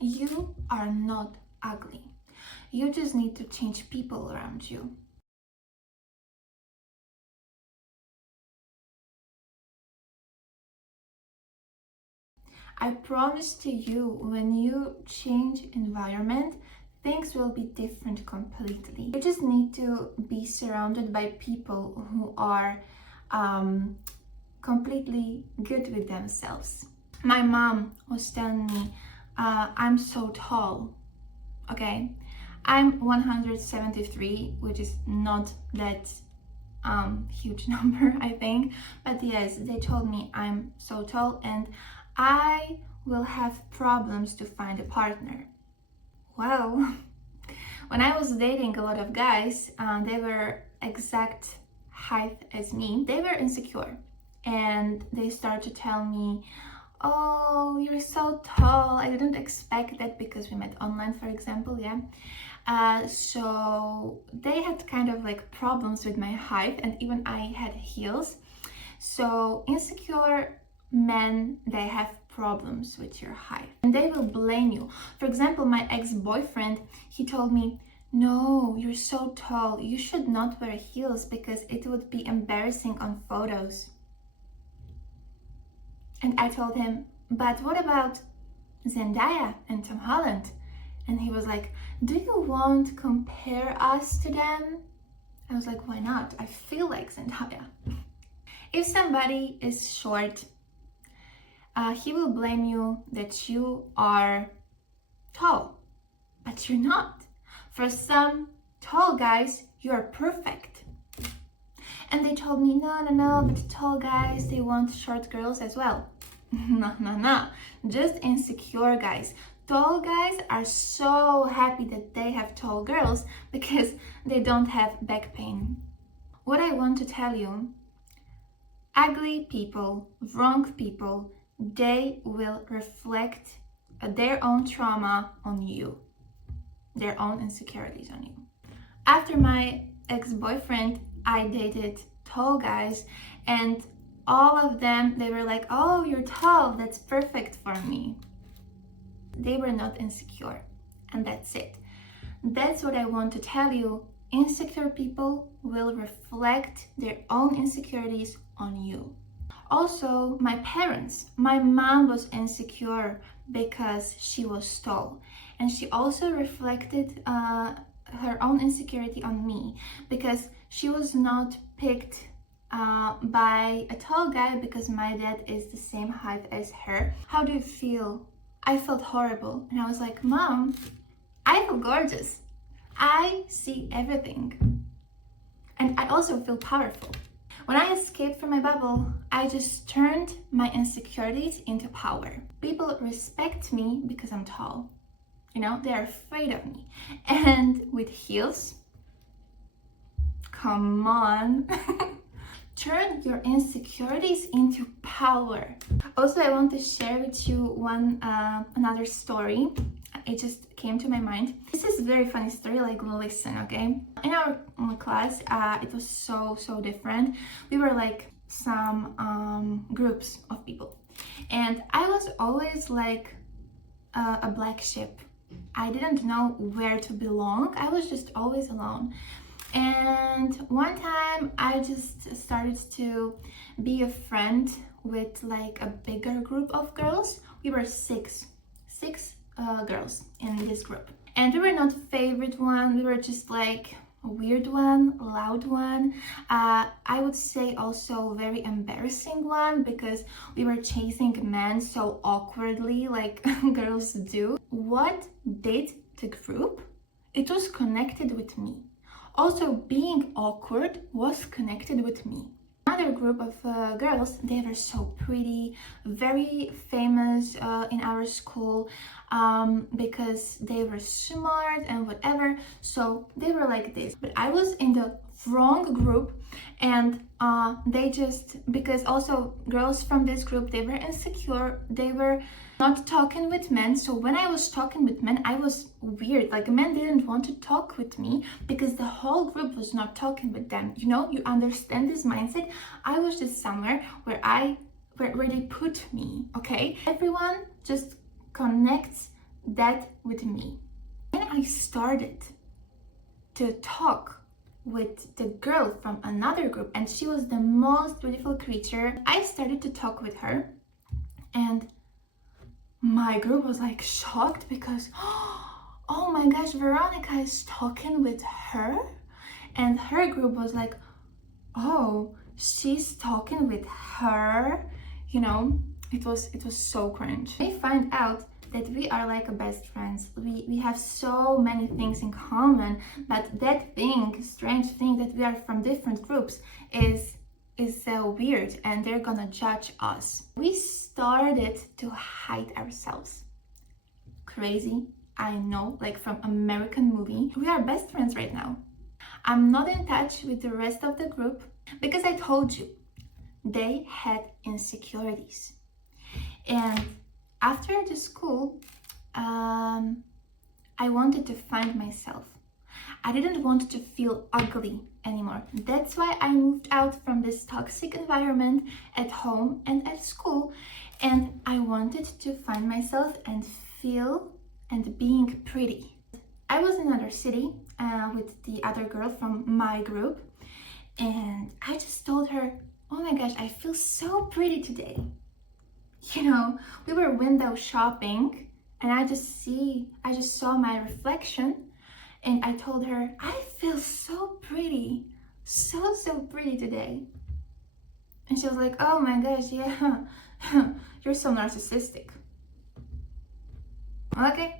You are not ugly. You just need to change people around you. I promise to you, when you change environment, things will be different completely. You just need to be surrounded by people who are completely good with themselves. My mom was telling me, I'm so tall, okay? I'm 173, which is not that huge number, I think. But yes, they told me I'm so tall and I will have problems to find a partner. Well, when I was dating a lot of guys, they were exact height as me. They were insecure and they started to tell me, oh, you're so tall. I didn't expect that because we met online, for example, yeah. So they had kind of like problems with my height, and even I had heels. So insecure men, they have problems with your height and they will blame you. For example, my ex-boyfriend, he told me, no, you're so tall, you should not wear heels because it would be embarrassing on photos. And I told him, but what about Zendaya and Tom Holland? And he was like, do you want to compare us to them? I was like, why not? I feel like Zendaya. If somebody is short, he will blame you that you are tall, but you're not. For some tall guys, you are perfect. And they told me, no, but tall guys, they want short girls as well. No, just insecure guys. Tall guys are so happy that they have tall girls because they don't have back pain. What I want to tell you, ugly people, wrong people, they will reflect their own trauma on you, their own insecurities on you. After my ex-boyfriend, I dated tall guys, and all of them, they were like, oh, you're tall, that's perfect for me. They were not insecure, and that's it. That's what I want to tell you. Insecure people will reflect their own insecurities on you. Also, my parents, my mom was insecure because she was tall, and she also reflected her own insecurity on me because she was not picked by a tall guy because my dad is the same height as her. How do you feel? I felt horrible, and I was like, Mom, I feel gorgeous. I see everything. And I also feel powerful. When I escaped from my bubble, I just turned my insecurities into power. People respect me because I'm tall. You know, they're afraid of me. And with heels, come on. Turn your insecurities into power. Also, I want to share with you another story. It just came to my mind. This is a very funny story, like listen, okay? In our class, it was so different. We were like some groups of people. And I was always like a black sheep. I didn't know where to belong. I was just always alone. And one time I just started to be a friend with like a bigger group of girls. We were six girls in this group, and we were not favorite one. We were just like a weird one, loud one. I would say also very embarrassing one because we were chasing men so awkwardly, like girls do. What did the group? It was connected with me. Also, being awkward was connected with me. Another group of girls, they were so pretty, very famous in our school because they were smart and whatever. So they were like this. But I was in the wrong group, and they just, because also girls from this group, they were insecure. They were not talking with men. So when I was talking with men, I was weird. Like men didn't want to talk with me because the whole group was not talking with them. You know, you understand this mindset. I was just somewhere where they put me, okay? Everyone just connects that with me. When I started to talk with the girl from another group, and she was the most beautiful creature, I started to talk with her, and my group was like shocked because, oh my gosh, Veronica is talking with her, and her group was like, oh, she's talking with her, you know. It was so cringe. I find out that we are like a best friends. We have so many things in common, but that thing, strange thing, that we are from different groups is so weird, and they're gonna judge us. We started to hide ourselves. Crazy, I know, like from American movie. We are best friends right now. I'm not in touch with the rest of the group because I told you they had insecurities. And after the school, I wanted to find myself. I didn't want to feel ugly anymore. That's why I moved out from this toxic environment at home and at school, and I wanted to find myself and feel and being pretty. I was in another city with the other girl from my group, and I just told her, oh my gosh, I feel so pretty today. You know, we were window shopping, and I just saw my reflection, and I told her, I feel so pretty, so pretty today. And she was like, oh my gosh, yeah, you're so narcissistic. Okay.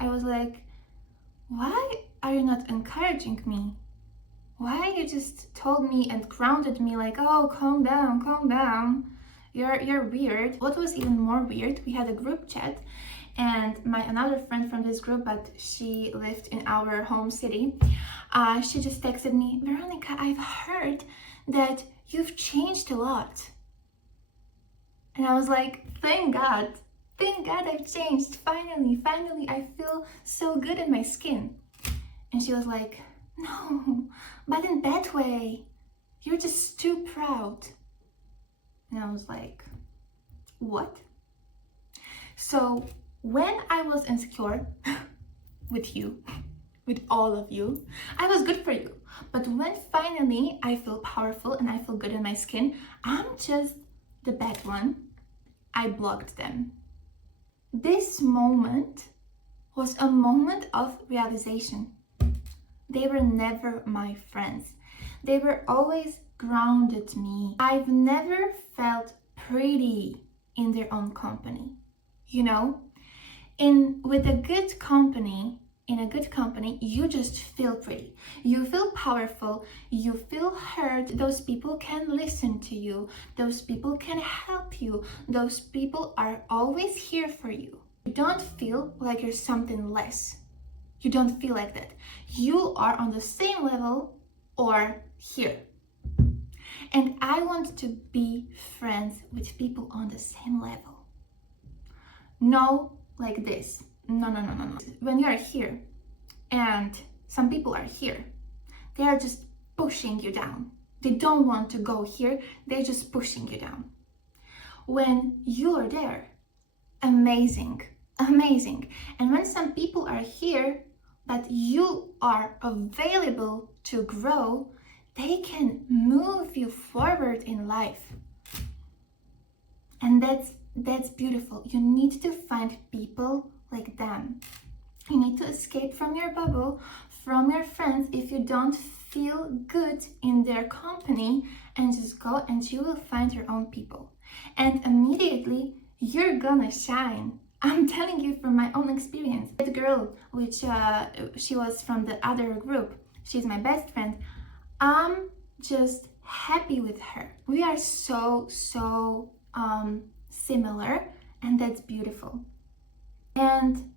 I was like, why are you not encouraging me? Why you just told me and grounded me like, oh, calm down. You're weird. What was even more weird, we had a group chat, and another friend from this group, but she lived in our home city, she just texted me, Veronica, I've heard that you've changed a lot. And I was like, thank God I've changed. Finally, I feel so good in my skin. And she was like, no, but in that way, you're just too proud. And I was like, what? So when I was insecure with you, with all of you, I was good for you. But when finally I feel powerful and I feel good in my skin, I'm just the bad one, I blocked them. This moment was a moment of realization. They were never my friends. They were always grounded me. I've never felt pretty in their own company. You know, with a good company, in a good company, you just feel pretty. You feel powerful. You feel heard. Those people can listen to you. Those people can help you. Those people are always here for you. You don't feel like you're something less. You don't feel like that. You are on the same level or here. And I want to be friends with people on the same level. No, like this. No. When you are here and some people are here, they are just pushing you down. They don't want to go here. They're just pushing you down. When you are there, amazing. And when some people are here, but you are available to grow, they can move you forward in life. And that's beautiful. You need to find people like them. You need to escape from your bubble, from your friends if you don't feel good in their company, and just go and you will find your own people. And immediately you're gonna shine. I'm telling you from my own experience. The girl, which she was from the other group, she's my best friend. I'm just happy with her. We are so similar, and that's beautiful. And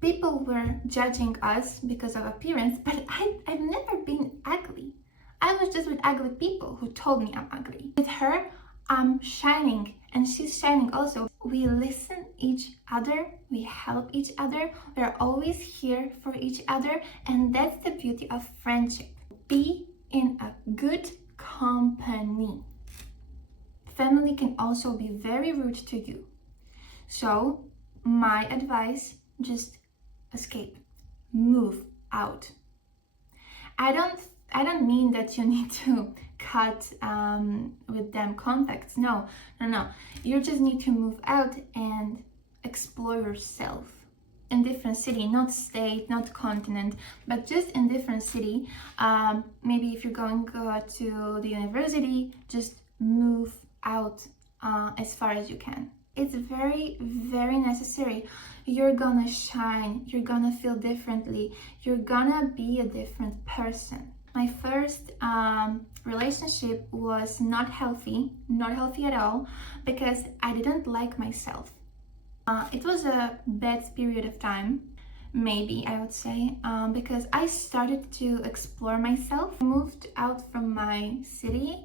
people were judging us because of appearance, but I've never been ugly. I was just with ugly people who told me I'm ugly. With her, I'm shining, and she's shining also. We listen each other, we help each other, we're always here for each other, and that's the beauty of friendship. Be in a good company. Family can also be very rude to you. So my advice, just escape, move out. I don't mean that you need to cut with them contacts. No. You just need to move out and explore yourself in different city, not state, not continent, but just in different city. Maybe if you're going to the university, just move out as far as you can. It's very, very necessary. You're gonna shine, you're gonna feel differently, you're gonna be a different person. My first relationship was not healthy at all, because I didn't like myself. It was a bad period of time, maybe I would say, because I started to explore myself. I moved out from my city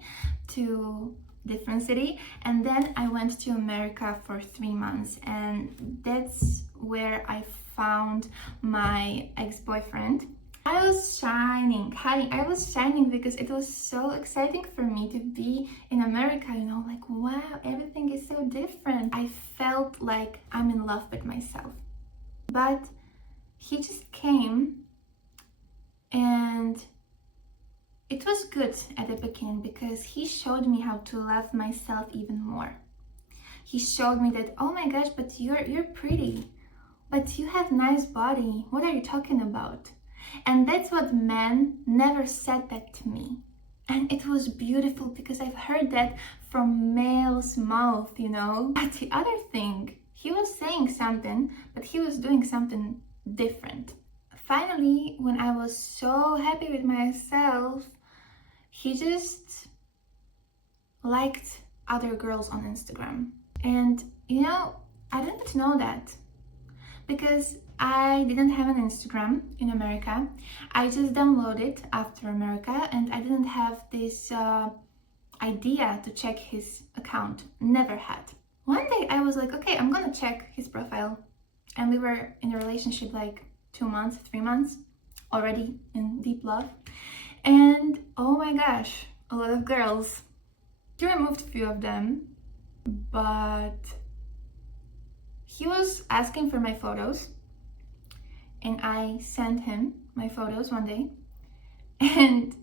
to different city, and then I went to America for 3 months, and that's where I found my ex-boyfriend. I was shining, honey. I was shining because it was so exciting for me to be in America, like, wow, everything is so different. I felt like I'm in love with myself. But he just came, and it was good at the beginning because he showed me how to love myself even more. He showed me that, oh my gosh, but you're pretty, but you have nice body. What are you talking about? And that's what men never said that to me. And it was beautiful because I've heard that from male's mouth, But the other thing, he was saying something, but he was doing something different. Finally, when I was so happy with myself, he just liked other girls on Instagram. And I didn't know that because I didn't have an Instagram in America. I just downloaded after America, and I didn't have this idea to check his account. Never had. One day I was like, okay, I'm gonna check his profile. And we were in a relationship like 2 months, 3 months, already in deep love. And oh my gosh, a lot of girls. He removed a few of them, but he was asking for my photos, and I sent him my photos one day. And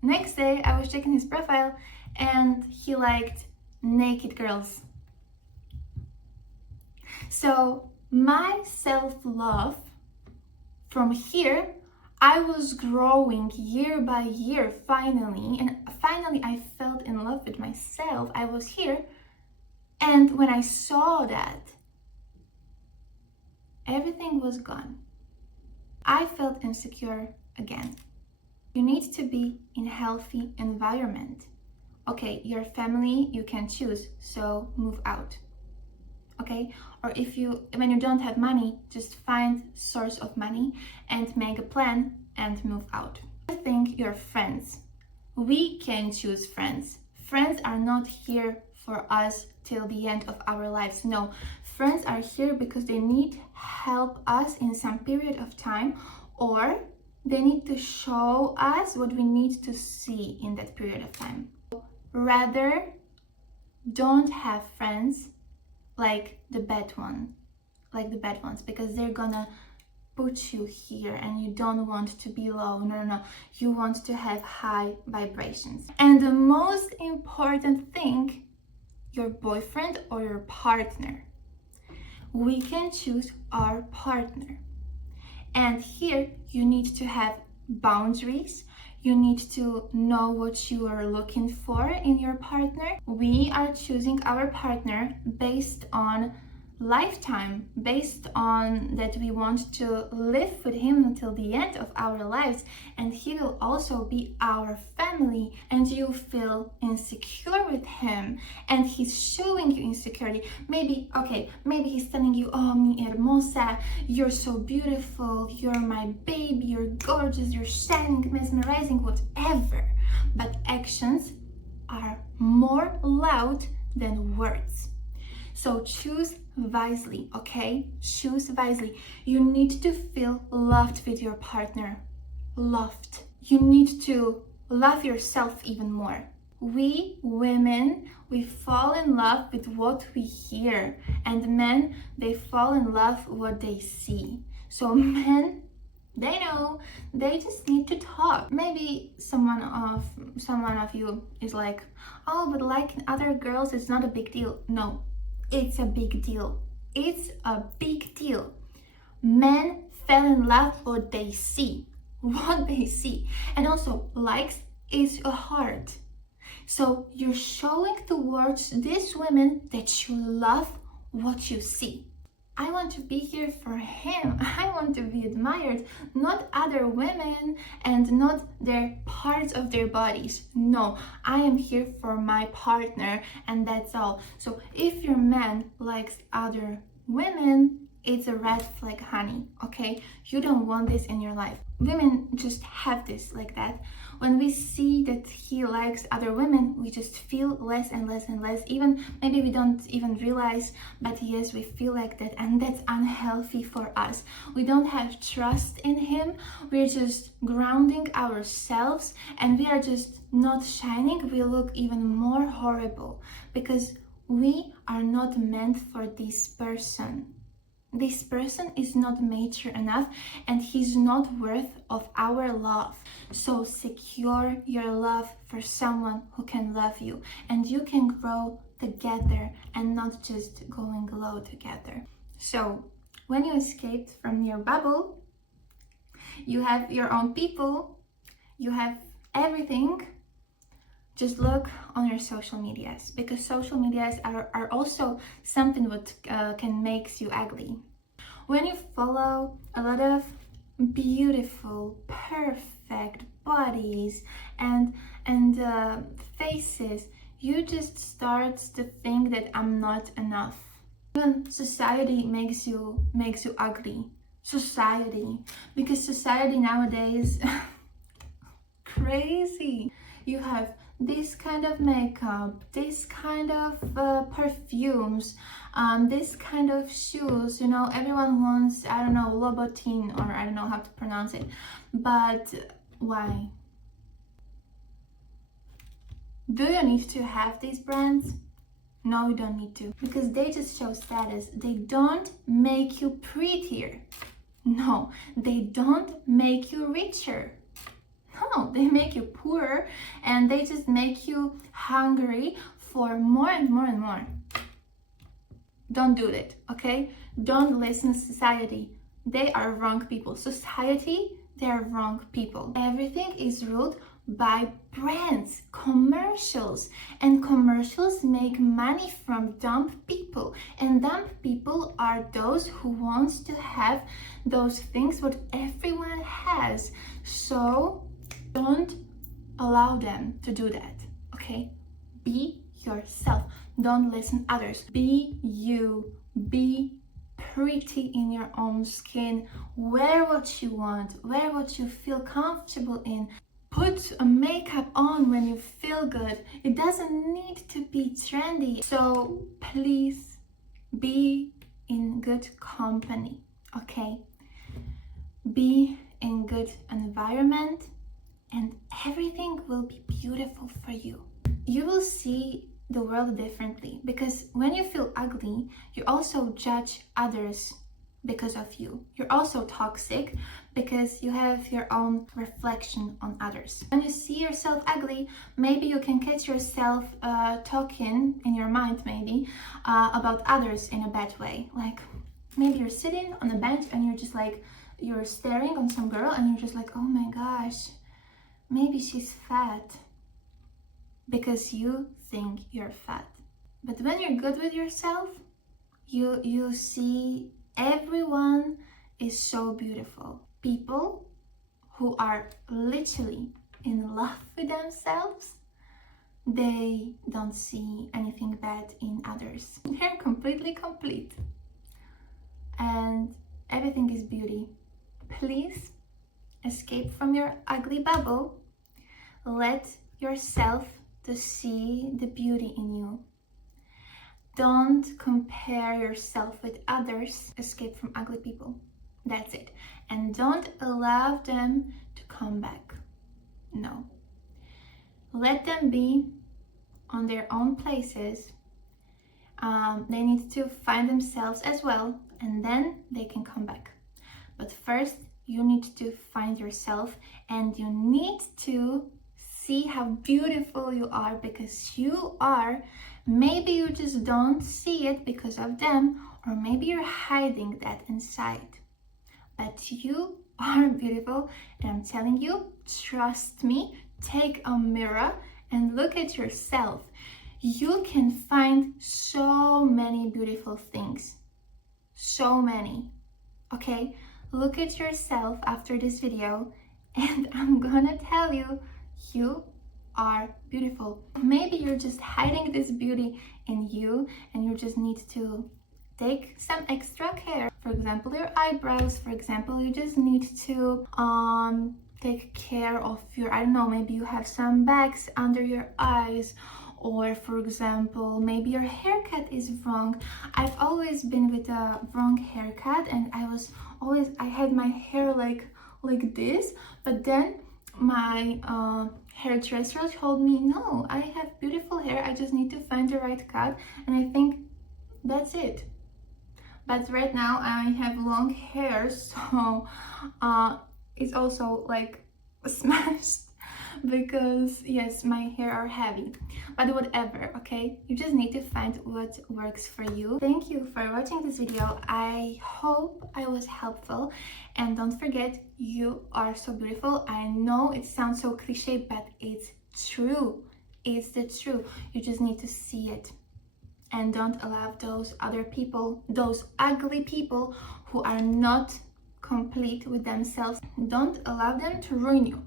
next day I was checking his profile, and he liked naked girls. So my self-love from here, I was growing year by year finally, and finally I felt in love with myself. I was here, and when I saw that, everything was gone. I felt insecure again. You need to be in a healthy environment. Okay, your family you can choose, so move out. Okay, or when you don't have money, just find source of money and make a plan and move out. I think your friends, we can choose friends. Friends are not here for us till the end of our lives. No, friends are here because they need help us in some period of time, or they need to show us what we need to see in that period of time. Rather, don't have friends like the bad ones, because they're gonna put you here, and you don't want to be low. No, you want to have high vibrations. And the most important thing, your boyfriend or your partner. We can choose our partner, and here you need to have boundaries. You need to know what you are looking for in your partner. We are choosing our partner based on lifetime, based on that we want to live with him until the end of our lives, and he will also be our family, and you feel insecure with him, and he's showing you insecurity. Maybe he's telling you, oh, mi hermosa, you're so beautiful, you're my baby, you're gorgeous, you're shining, mesmerizing, whatever. But actions are more loud than words. So choose wisely, okay? Choose wisely. You need to feel loved with your partner. Loved. You need to love yourself even more. We women, we fall in love with what we hear, and men, they fall in love with what they see. So men, they know, they just need to talk. Maybe someone of you is like, oh, but liking other girls is not a big deal. No, it's a big deal. It's a big deal. Men fell in love with what they see. What they see. And also, likes is a heart. So you're showing towards these women that you love what you see. I want to be here for him. I want to be admired, not other women and not their parts of their bodies. No, I am here for my partner, and that's all. So if your man likes other women, it's a red flag, honey, okay? You don't want this in your life. Women just have this like that. When we see that he likes other women, we just feel less and less and less. Even maybe we don't even realize, but yes, we feel like that, and that's unhealthy for us. We don't have trust in him. We're just grounding ourselves, and we are just not shining. We look even more horrible because we are not meant for this person. This person is not mature enough, and he's not worth of our love. So secure your love for someone who can love you, and you can grow together and not just going low together. So when you escaped from your bubble, you have your own people, you have everything. Just look on your social medias, because social medias are also something what can make you ugly. When you follow a lot of beautiful, perfect bodies and faces, you just start to think that I'm not enough. Even society makes you ugly. Society, because society nowadays crazy. You have this kind of makeup, this kind of perfumes, this kind of shoes. You know, everyone wants, I don't know, Louboutin, or I don't know how to pronounce it. But why? Do you need to have these brands? No, you don't need to, because they just show status. They don't make you prettier. No, they don't make you richer. No, they make you poorer, and they just make you hungry for more and more and more. Don't do that, okay? Don't listen to society. They are wrong people. Society, they are wrong people. Everything is ruled by brands, commercials, and commercials make money from dumb people, and dumb people are those who wants to have those things what everyone has. So don't allow them to do that, okay? Be yourself. Don't listen to others. Be you. Be pretty in your own skin. Wear what you want. Wear what you feel comfortable in. Put a makeup on when you feel good. It doesn't need to be trendy. So please be in good company, okay? Be in good environment, and everything will be beautiful for you. You will see the world differently, because when you feel ugly, you also judge others because of you. You're also toxic because you have your own reflection on others. When you see yourself ugly, maybe you can catch yourself talking in your mind maybe about others in a bad way. Like maybe you're sitting on a bench and you're just like, you're staring on some girl and you're just like, oh my gosh, maybe she's fat, because you think you're fat. But when you're good with yourself, you see everyone is so beautiful. People who are literally in love with themselves, they don't see anything bad in others. They're completely complete, and everything is beauty. Please escape from your ugly bubble. Let yourself to see the beauty in you. Don't compare yourself with others. Escape from ugly people. That's it. And don't allow them to come back. No. Let them be, on their own places. They need to find themselves as well, and then they can come back. But first, you need to find yourself, and you need to see how beautiful you are, because you are. Maybe you just don't see it because of them, or maybe you're hiding that inside. But you are beautiful, and I'm telling you, trust me, take a mirror and look at yourself. You can find so many beautiful things. So many. Okay? Look at yourself after this video, and I'm gonna tell you, you are beautiful. Maybe you're just hiding this beauty in you, and you just need to take some extra care. For example, your eyebrows. For example, you just need to take care of your, I don't know, maybe you have some bags under your eyes, or for example, maybe your haircut is wrong. I've always been with a wrong haircut, and I had my hair like this, but then my hairdresser told me, no, I have beautiful hair, I just need to find the right cut, and I think that's it. But right now I have long hair, so it's also like smashed, because yes, my hair are heavy. But whatever, okay? You just need to find what works for you. Thank you for watching this video. I hope I was helpful, and don't forget, you are so beautiful. I know it sounds so cliche, but it's true. It's the truth. You just need to see it. And don't allow those other people, those ugly people who are not complete with themselves, don't allow them to ruin you.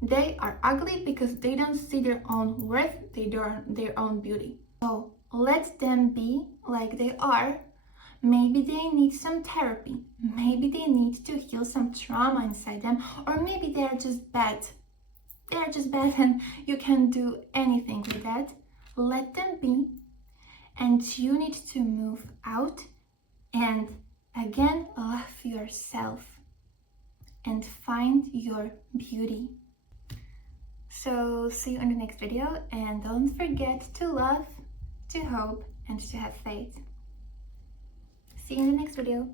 They are ugly because they don't see their own worth, their own beauty. So let them be like they are. Maybe they need some therapy. Maybe they need to heal some trauma inside them, or maybe they are just bad. They are just bad, and you can't do anything with that. Let them be. And you need to move out and again love yourself and find your beauty. So see you in the next video, and don't forget to love, to hope, and to have faith. See you in the next video.